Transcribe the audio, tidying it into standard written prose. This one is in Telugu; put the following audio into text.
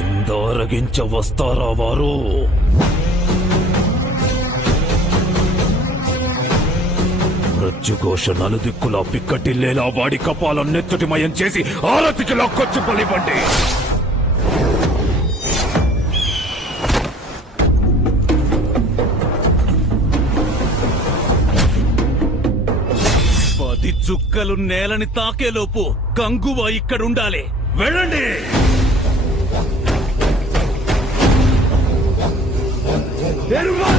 ఎందరగించ వస్తారా వారు? మృత్యుఘోష నలుదిక్కులా పిక్కటిల్లేలా వాడి కపాలం నెత్తుటిమయం చేసి ఆరతికి లాక్కొచ్చి పలివ్వండి. పది చుక్కలు నేలని తాకేలోపు గంగువ ఇక్కడుండాలి. వెళ్ళండి. ఎరువా